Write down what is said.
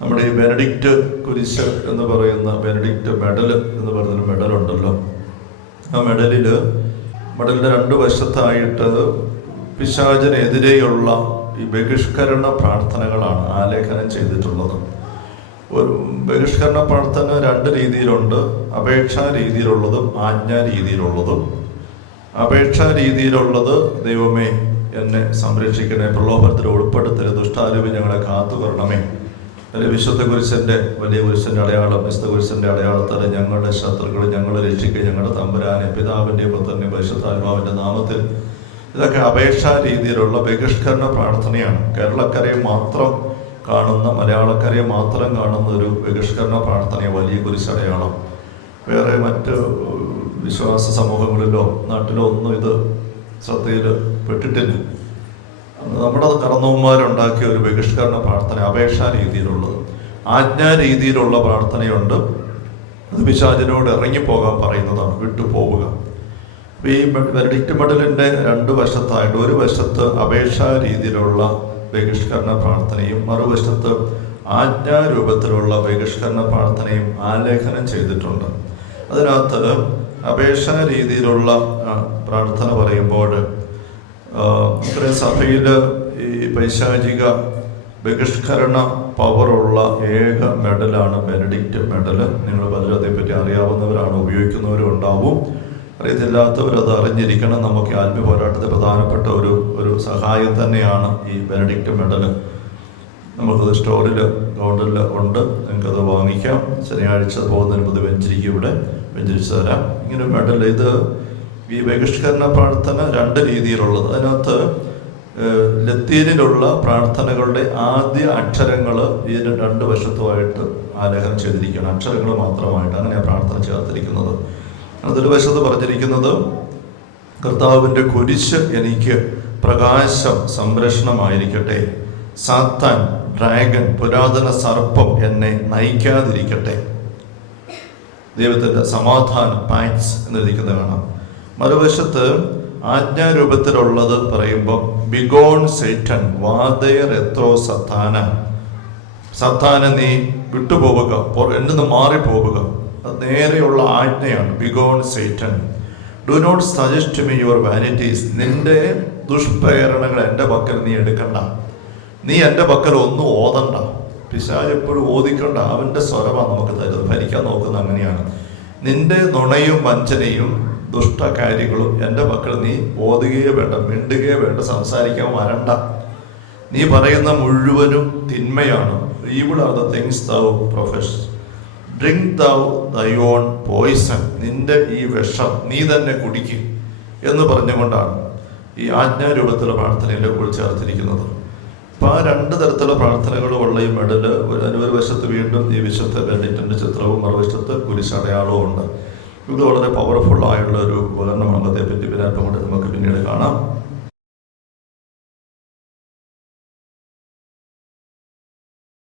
നമ്മുടെ ഈ ബെനഡിക്റ്റ് കുരിശ് എന്ന് പറയുന്ന ബെനഡിക്റ്റ് മെഡൽ എന്ന് പറയുന്നൊരു മെഡലുണ്ടല്ലോ. ആ മെഡലിൻ്റെ രണ്ട് വശത്തായിട്ട് പിശാചിനെതിരെയുള്ള ഈ ബഹിഷ്കരണ പ്രാർത്ഥനകളാണ് ആലേഖനം ചെയ്തിട്ടുള്ളത്. ഒരു ബഹിഷ്കരണ പ്രാർത്ഥന രണ്ട് രീതിയിലുണ്ട്: അപേക്ഷാ രീതിയിലുള്ളതും ആജ്ഞാ രീതിയിലുള്ളതും. അപേക്ഷാ രീതിയിലുള്ളത് ദൈവമേ എന്നെ സംരക്ഷിക്കണേ, പ്രലോഭനത്തിൽ ഉൾപ്പെടുത്തരുത്, ദുഷ്ടാരൂപി ഞങ്ങളെ കാത്തുകൊള്ളണമേ, അല്ലെങ്കിൽ വിശുദ്ധ കുരിശൻ്റെ വലിയ കുരിശൻ്റെ അടയാളം, വിശുദ്ധ കുരിശൻ്റെ അടയാളത്താൽ ഞങ്ങളുടെ ശത്രുക്കൾ ഞങ്ങളെ രക്ഷിക്കുക, ഞങ്ങളുടെ തമ്പുരാനെ പിതാവിൻ്റെയും പുത്രൻ്റെയും പരിശുദ്ധാത്മാവിൻ്റെ നാമത്തിൽ. ഇതൊക്കെ അപേക്ഷാ രീതിയിലുള്ള ബഹിഷ്കരണ പ്രാർത്ഥനയാണ്. കേരളക്കരയെ മാത്രം കാണുന്ന, മലയാളക്കരയെ മാത്രം കാണുന്ന ഒരു ബഹിഷ്കരണ പ്രാർത്ഥനയാണ് വലിയ കുരിശടയാളം. വേറെ മറ്റ് വിശ്വാസ സമൂഹങ്ങളിലോ നാട്ടിലോ ഒന്നും ഇത് ശ്രദ്ധയിൽ പെട്ടിട്ടില്ല. നമ്മുടെ കർന്നവന്മാരുണ്ടാക്കിയ ഒരു ബഹിഷ്കരണ പ്രാർത്ഥന അപേക്ഷാ രീതിയിലുള്ളത്. ആജ്ഞാ രീതിയിലുള്ള പ്രാർത്ഥനയുണ്ട്. അത് പിശാചിനോട് ഇറങ്ങിപ്പോകാൻ പറയുന്നതാണ്, വിട്ടുപോവുക. ഈ ബെനഡിക്റ്റ് മെഡലിൻ്റെ രണ്ട് വശത്തായിട്ട് ഒരു വശത്ത് അപേക്ഷാ രീതിയിലുള്ള ബഹിഷ്കരണ പ്രാർത്ഥനയും മറുവശത്ത് ആജ്ഞാരൂപത്തിലുള്ള ബഹിഷ്കരണ പ്രാർത്ഥനയും ആലേഖനം ചെയ്തിട്ടുണ്ട്. അതിനകത്ത് അപേക്ഷാ രീതിയിലുള്ള പ്രാർത്ഥന പറയുമ്പോൾ ഇത്രയും സഭയിൽ ഈ പൈശാചിക ബഹിഷ്കരണ പവറുള്ള ഏക മെഡലാണ് ബെനഡിക്റ്റ് മെഡൽ. നിങ്ങൾ പലരും അതേപ്പറ്റി അറിയാവുന്നവരാണ്, ഉപയോഗിക്കുന്നവരും ഉണ്ടാവും. അറിയത്തില്ലാത്തവരത് അറിഞ്ഞിരിക്കണം. നമുക്ക് ആത്മീയ പോരാട്ടത്തിൽ പ്രധാനപ്പെട്ട ഒരു സഹായം തന്നെയാണ് ഈ ബെനഡിക്റ്റ് മെഡൽ. നമുക്കത് സ്റ്റോറിൽ കൗണ്ടറിൽ ഉണ്ട്, നിങ്ങൾക്കത് വാങ്ങിക്കാം. ശനിയാഴ്ച പോകുന്നതിന് മുമ്പ് വെഞ്ചരിക്കും, ഇവിടെ വെഞ്ചരിച്ച് തരാം. ഇങ്ങനെ മെഡൽ. ഇത് ഈ ബഹിഷ്കരണ പ്രാർത്ഥന രണ്ട് രീതിയിലുള്ളത്. അതിനകത്ത് ലത്തീനിലുള്ള പ്രാർത്ഥനകളുടെ ആദ്യ അക്ഷരങ്ങൾ ഇതിൻ്റെ രണ്ട് വശത്തുമായിട്ട് ആലേഖനം ചെയ്തിരിക്കുകയാണ്. അക്ഷരങ്ങൾ മാത്രമായിട്ട് അങ്ങനെയാണ് പ്രാർത്ഥന ചേർത്തിരിക്കുന്നത്. അതൊരു വശത്ത് പറഞ്ഞിരിക്കുന്നത് കർത്താവിൻ്റെ കുരിശ് എനിക്ക് പ്രകാശം സംരക്ഷണമായിരിക്കട്ടെ, സാത്താൻ ഡ്രാഗൺ പുരാതന സർപ്പം എന്നെ നയിക്കാതിരിക്കട്ടെ, ദൈവത്തിൻ്റെ സമാധാനം പാക്സ് എന്നിരിക്കുന്നത് കാണാം. മറുവശത്ത് ആജ്ഞാരൂപത്തിലുള്ളത് പറയുമ്പോൾ ബിഗോൺ സൈറ്റൻ വാദേർ എത്രോ സത്താന, സത്താന നീ വിട്ടുപോവുക, എന്നിൽ നിന്ന് മാറിപ്പോവുക. അത് നേരെയുള്ള ആജ്ഞയാണ്. Begone Satan, do not suggest me your vanities, നിന്റെ ദുഷ്പ്രേരണകൾ എൻ്റെ പക്കൽ നീ എടുക്കണ്ട, നീ എൻ്റെ പക്കൽ ഒന്നും ഓതണ്ട. പിശാച് എപ്പോഴും ഓദിക്കണ്ട, അവൻ്റെ സ്വരമാണ് നമുക്ക് തരുന്നത്. ഭരിക്കാൻ നോക്കുന്നത് അങ്ങനെയാണ്. നിന്റെ നുണയും വഞ്ചനയും ദുഷ്ടകാര്യങ്ങളും എൻ്റെ മക്കൾ നീ ഓതുകയോ വേണ്ട, മിണ്ടുകയോ വേണ്ട, സംസാരിക്കാൻ വരണ്ട. നീ പറയുന്ന മുഴുവനും തിന്മയാണ്. Evil are the things thou profess. Drink thou thy own poison. നിന്റെ ഈ വിഷം നീ തന്നെ കുടിക്കും എന്ന് പറഞ്ഞുകൊണ്ടാണ് ഈ ആജ്ഞാരൂപത്തിലുള്ള പ്രാർത്ഥനയിലെ ഉൾച്ചേർത്തിരിക്കുന്നത്. അപ്പോൾ ആ രണ്ട് തരത്തിലുള്ള പ്രാർത്ഥനകളുമുള്ള ഈ മെഡല് ഒരു വശത്ത് വീണ്ടും ഈ വിശുദ്ധ ബെനഡിക്റ്റിൻ്റെ ചിത്രവും മറുവശത്ത് കുരിശടയാളവും ഉണ്ട്. ഇത് വളരെ പവർഫുള്ളായുള്ള ഒരു ഉപകരണമാണ്.